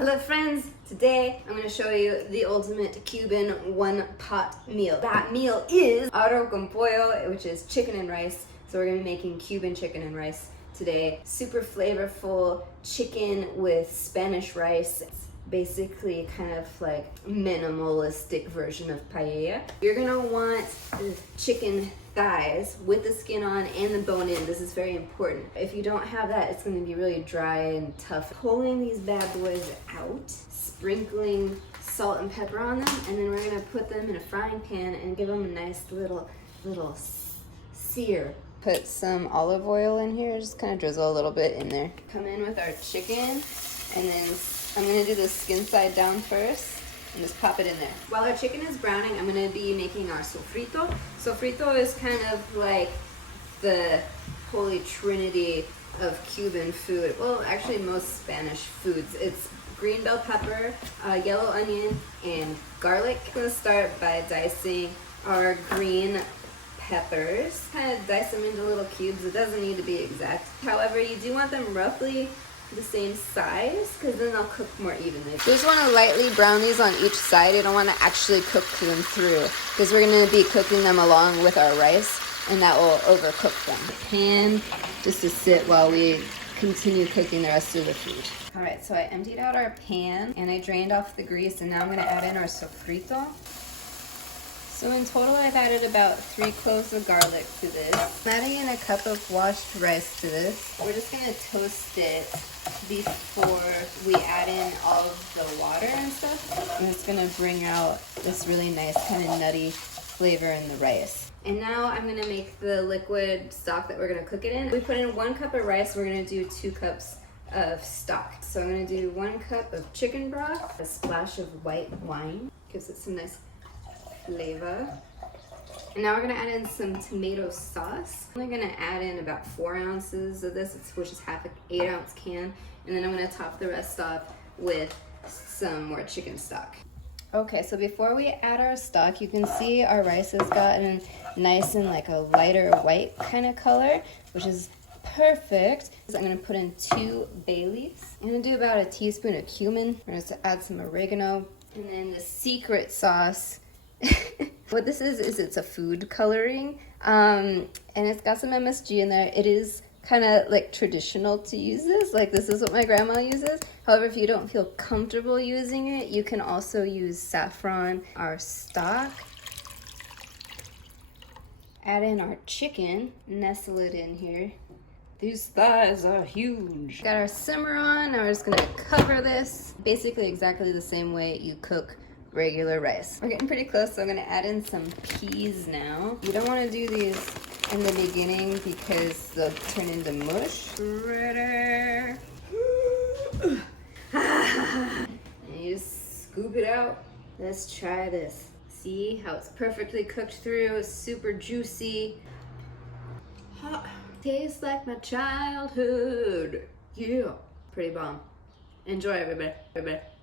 Hello friends, today I'm going to show you the ultimate Cuban one-pot meal. That meal is Arroz Con Pollo, which is chicken and rice. So we're going to be making Cuban chicken and rice today. Super flavorful chicken with Spanish rice. It's basically kind of like minimalistic version of paella. You're going to want chicken thighs with the skin on and the bone in. This is very important. If you don't have that, it's going to be really dry and tough. Pulling these bad boys out, sprinkling salt and pepper on them, and then we're going to put them in a frying pan and give them a nice little sear. Put some olive oil in here, just kind of drizzle a little bit in there. Come in with our chicken, and then I'm going to do the skin side down first and just pop it in there. While our chicken is browning, I'm going to be making our sofrito. Sofrito is kind of like the holy trinity of Cuban food. Well, actually most Spanish foods. It's green bell pepper, yellow onion, and garlic. I'm going to start by dicing our green peppers. Kind of dice them into little cubes. It doesn't need to be exact. However, you do want them roughly the same size, because then they'll cook more evenly. You just want to lightly brown these on each side. You don't want to actually cook them through, because we're going to be cooking them along with our rice, and that will overcook them. Pan just to sit while we continue cooking the rest of the food. All right, so I emptied out our pan, and I drained off the grease, and now I'm going to add in our sofrito. So in total, I've added about 3 cloves of garlic to this. I'm adding in a cup of washed rice to this. We're just gonna toast it before we add in all of the water and stuff. And it's gonna bring out this really nice kind of nutty flavor in the rice. And now I'm gonna make the liquid stock that we're gonna cook it in. We put in 1 cup of rice, we're gonna do 2 cups of stock. So I'm gonna do 1 cup of chicken broth, a splash of white wine, gives it some nice flavor. And now we're gonna add in some tomato sauce. I'm only gonna add in about 4 ounces of this, which is half an 8-ounce can. And then I'm gonna top the rest off with some more chicken stock. Okay, so before we add our stock, you can see our rice has gotten nice and like a lighter white kind of color, which is perfect. So I'm gonna put in 2 bay leaves. I'm gonna do about a teaspoon of cumin. We're gonna add some oregano. And then the secret sauce, what this is it's a food coloring, and it's got some MSG in there. It is kind of like traditional to use this. Like, this is what my grandma uses. However, if you don't feel comfortable using it, you can also use saffron. Our stock. Add in our chicken, nestle it in here. These thighs are huge. Got our simmer on. Now we're just gonna cover this. Basically exactly the same way you cook regular rice. We're getting pretty close, so I'm gonna add in some peas now. You don't wanna do these in the beginning because they'll turn into mush. And you just scoop it out. Let's try this. See how it's perfectly cooked through, it's super juicy. Hot. Tastes like my childhood. Yeah. Pretty bomb. Enjoy, everybody.